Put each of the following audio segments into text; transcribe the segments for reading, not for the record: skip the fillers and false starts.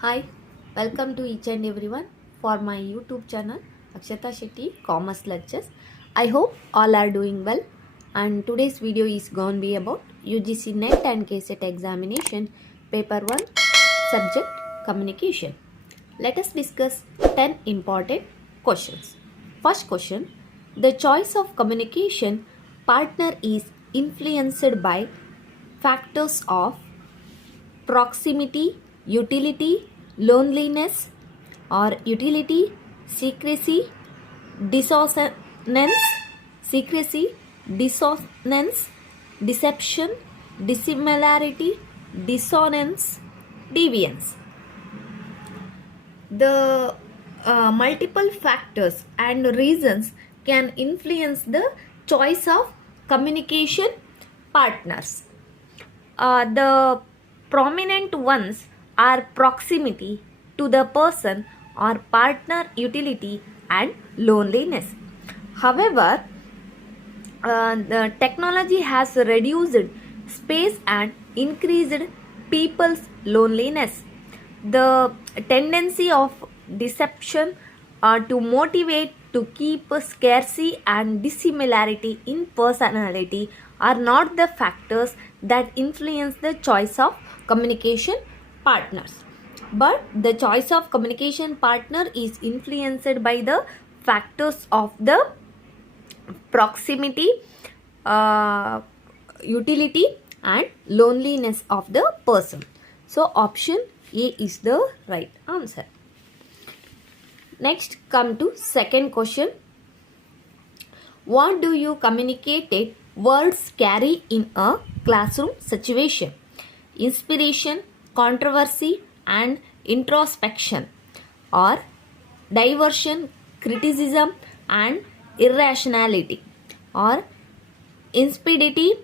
Hi, welcome to each and everyone for my YouTube channel Akshata Shetty Commerce Lectures. I hope all are doing well, and today's video is going to be about UGC NET and kset examination paper 1 subject communication. Let us discuss 10 important questions. First question: the choice of communication partner is influenced by factors of proximity, utility, loneliness or utility, secrecy, dissonance, secrecy, dissonance, deception, dissimilarity, dissonance, deviance. The multiple factors and reasons can influence the choice of communication partners. The prominent ones are proximity to the person or partner, utility, and loneliness. However, the technology has reduced space and increased people's loneliness. The tendency of deception to motivate to keep scarcity and dissimilarity in personality are not the factors that influence the choice of communication partners, but the choice of communication partner is influenced by the factors of the proximity, utility, and loneliness of the person. So option A is the right answer. Next, come to second question. What do you communicated words carry in a classroom situation? Inspiration, controversy, and introspection, or diversion, criticism, and irrationality, or inspidity,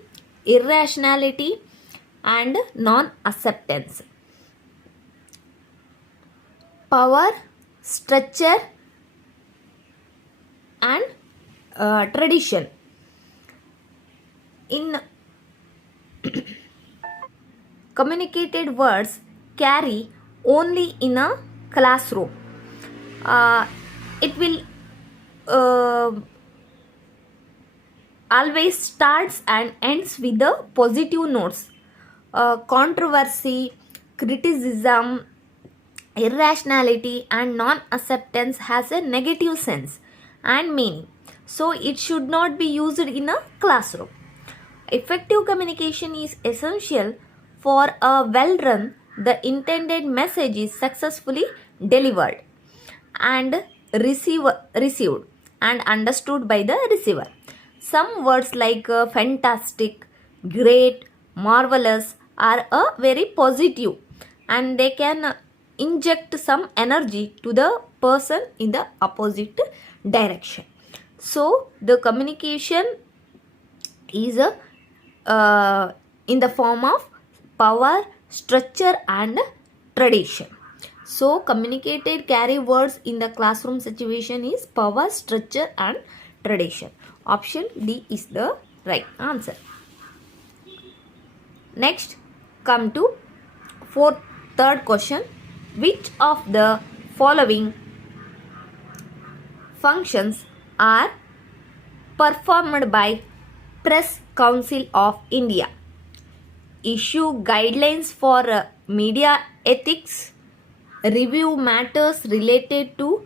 irrationality, and non-acceptance. Power, structure, and tradition. In communicated words carry only in a classroom. It will always starts and ends with the positive notes. Controversy, criticism, irrationality, and non-acceptance has a negative sense and meaning, so it should not be used in a classroom. Effective communication is essential for a well-run. The intended message is successfully delivered and received and understood by the receiver. Some words like fantastic, great, marvelous are very positive, and they can inject some energy to the person in the opposite direction. So the communication is in the form of power, structure, and tradition. So communicated carry words in the classroom situation is power, structure, and tradition. Option D is the right answer. Next, come to third question. Which of the following functions are performed by Press Council of India? Issue guidelines for media ethics, review matters related to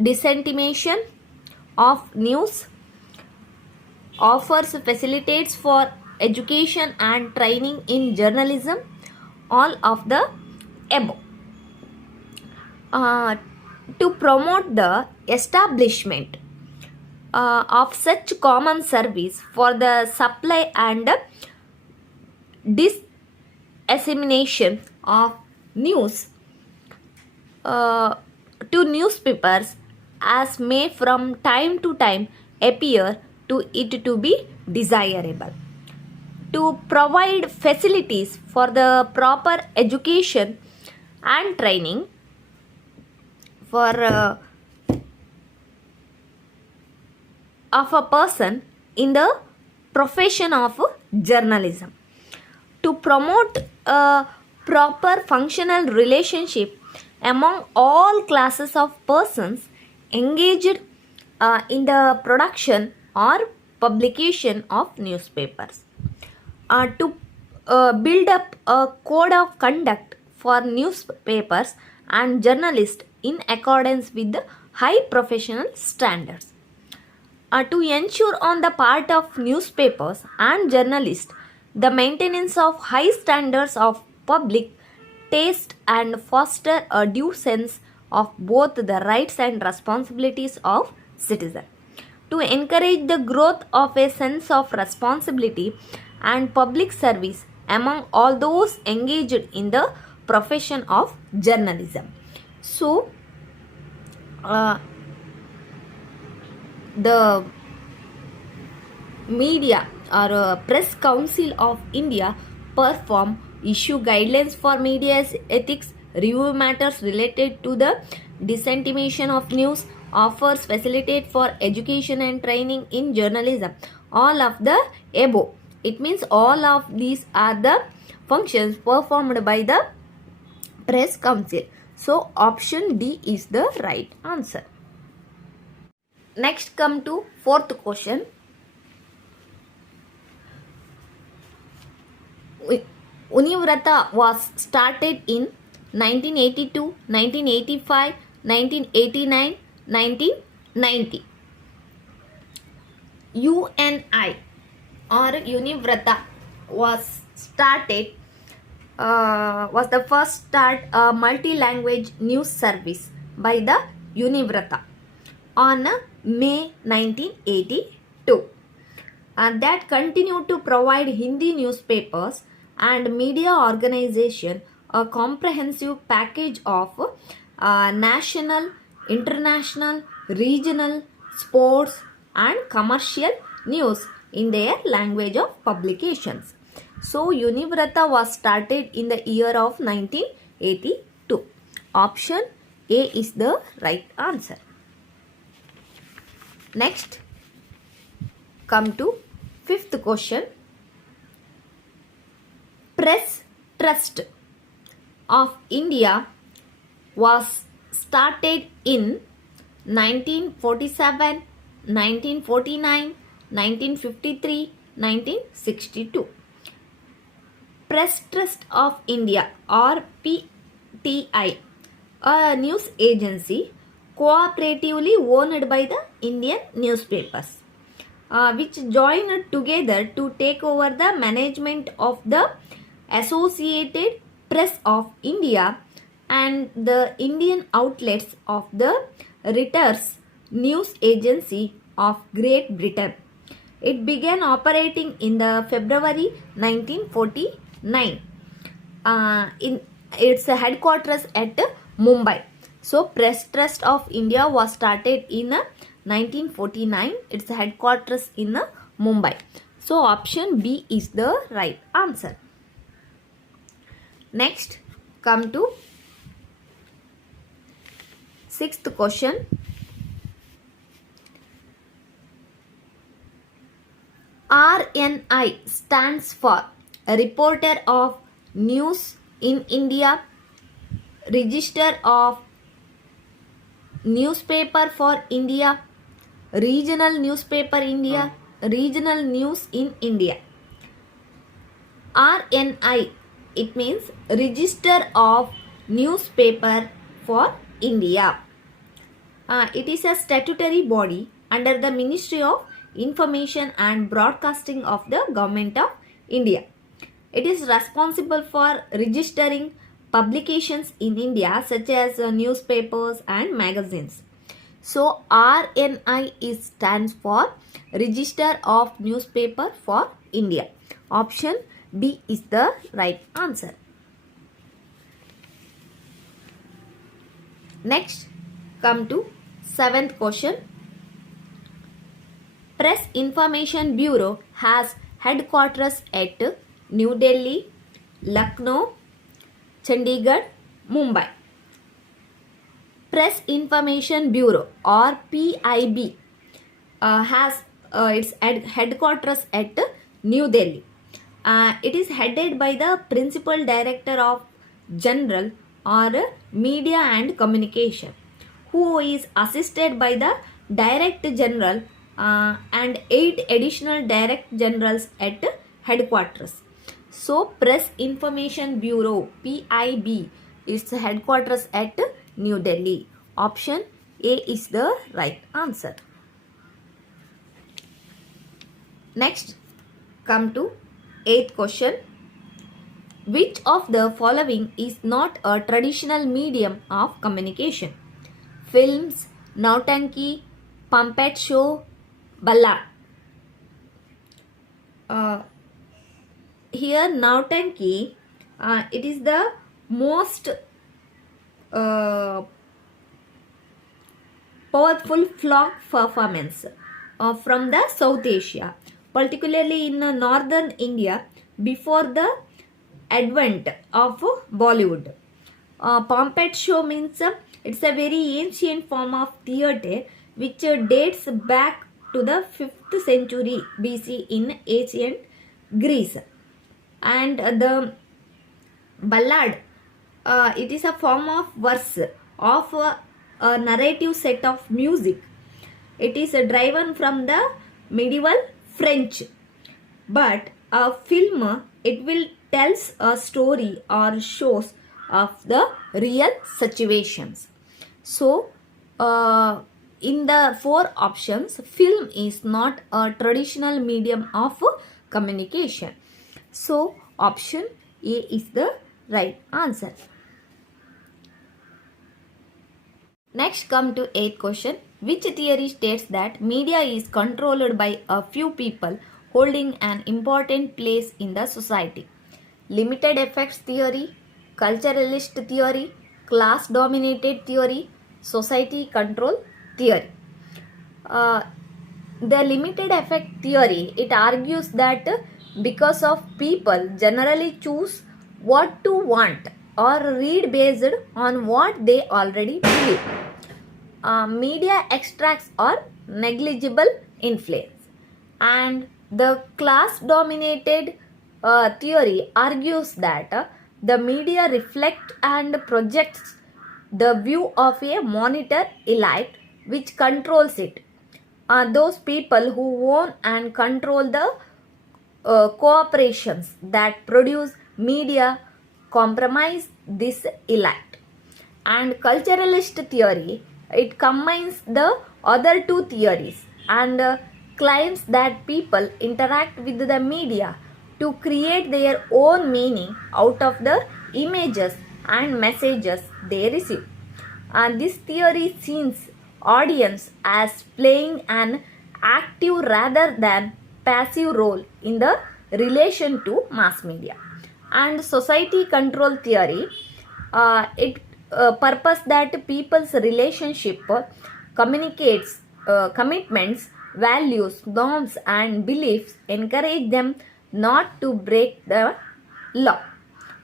dissemination of news, offers facilitates for education and training in journalism, all of the above. To promote the establishment of such common service for the supply and dissemination of news to newspapers as may from time to time appear to it to be desirable. To provide facilities for the proper education and training for of a person in the profession of journalism. To promote proper functional relationship among all classes of persons engaged in the production or publication of newspapers. To build up a code of conduct for newspapers and journalists in accordance with the high professional standards. To ensure on the part of newspapers and journalists the maintenance of high standards of public taste and foster a due sense of both the rights and responsibilities of citizens. To encourage the growth of a sense of responsibility and public service among all those engaged in the profession of journalism. So, the media or press council of India perform issue guidelines for media ethics, review matters related to the dissemination of news, offers facilitate for education and training in journalism. All of the above. It means all of these are the functions performed by the press council. So option D is the right answer. Next come to fourth question. Univrata was started in 1982, 1985, 1989, 1990. UNI or Univrata was started was the first start a multi-language news service by the Univrata on May 1982. That continued to provide Hindi newspapers and media organization a comprehensive package of national, international, regional, sports and commercial news in their language of publications. So, Univrata was started in the year of 1982. Option A is the right answer. Next, come to fifth question. Press Trust of India was started in 1947, 1949, 1953, 1962. Press Trust of India or PTI, a news agency cooperatively owned by the Indian newspapers, which joined together to take over the management of the Associated Press of India and the Indian outlets of the Reuters News Agency of Great Britain. It began operating in the February 1949. In its headquarters at Mumbai. So, Press Trust of India was started in 1949. Its headquarters in Mumbai. So, option B is the right answer. Next, come to sixth question. RNI stands for Reporter of News in India, Register of Newspaper for India, Regional Newspaper India, Regional News in India. RNI, it means Register of Newspaper for India. It is a statutory body under the Ministry of Information and Broadcasting of the Government of India. It is responsible for registering publications in India such as newspapers and magazines. So, RNI stands for Register of Newspaper for India. Option B is the right answer. Next, come to seventh question. Press Information Bureau has headquarters at New Delhi, Lucknow, Chandigarh, Mumbai. Press Information Bureau or PIB has its headquarters at New Delhi. It is headed by the Principal Director of General or Media and Communication, who is assisted by the Director General and 8 additional Director Generals at headquarters. So, Press Information Bureau PIB, its headquarters at New Delhi. Option A is the right answer. Next, come to 8th question. Which of the following is not a traditional medium of communication? Films, Nautanki, puppet show, ballad. Here Nautanki, it is the most powerful folk performance from the South Asia, particularly in northern India before the advent of Bollywood. Puppet show means it's a very ancient form of theatre which dates back to the 5th century BC in ancient Greece. And the ballad, it is a form of verse of a narrative set of music. It is driven from the medieval French. But a film, it will tells a story or shows of the real situations. So, in the 4 options, film is not a traditional medium of communication. So, option A is the right answer. Next, come to 8th question. Which theory states that media is controlled by a few people holding an important place in the society? Limited effects theory, culturalist theory, class dominated theory, society control theory. The limited effect theory, it argues that because of people generally choose what to want or read based on what they already believe, media extracts or negligible influence. And the class dominated theory argues that the media reflect and projects the view of a monitor elite which controls it. Those people who own and control the corporations that produce media compromise this elite. And culturalist theory, it combines the other 2 theories and claims that people interact with the media to create their own meaning out of the images and messages they receive. And this theory sees audience as playing an active rather than passive role in the relation to mass media. And society control theory, it purpose that people's relationship communicates commitments, values, norms and beliefs encourage them not to break the law.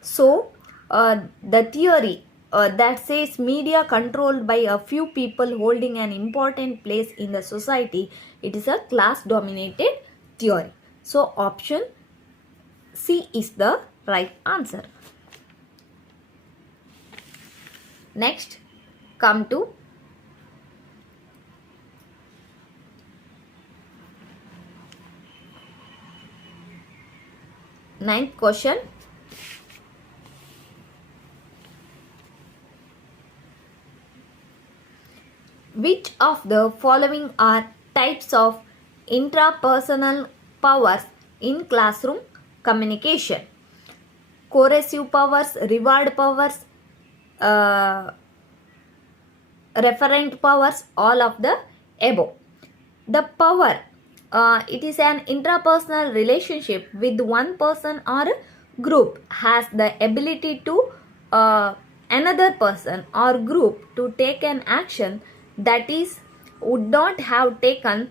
So, the theory that says media controlled by a few people holding an important place in the society, it is a class dominated theory. So, option C is the right answer. Next, come to ninth question. Which of the following are types of intrapersonal powers in classroom communication? Coercive powers, reward powers, referent powers, all of the above. The power, it is an intrapersonal relationship with one person or group has the ability to another person or group to take an action that is would not have taken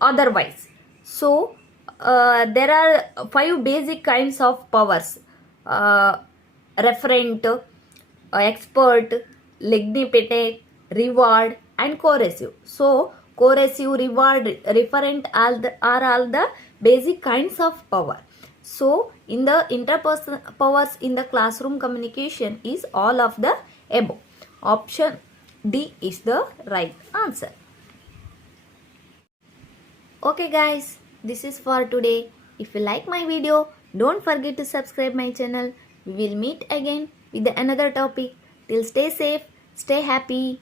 otherwise. So there are 5 basic kinds of powers: referent, expert, legitimate, reward and coercive. So coercive, reward, referent are all the basic kinds of power. So in the interpersonal powers in the classroom communication is all of the above. Option D is the right answer. Okay guys, this is for today. If you like my video, don't forget to subscribe my channel. We will meet again with another topic. Till stay safe, stay happy.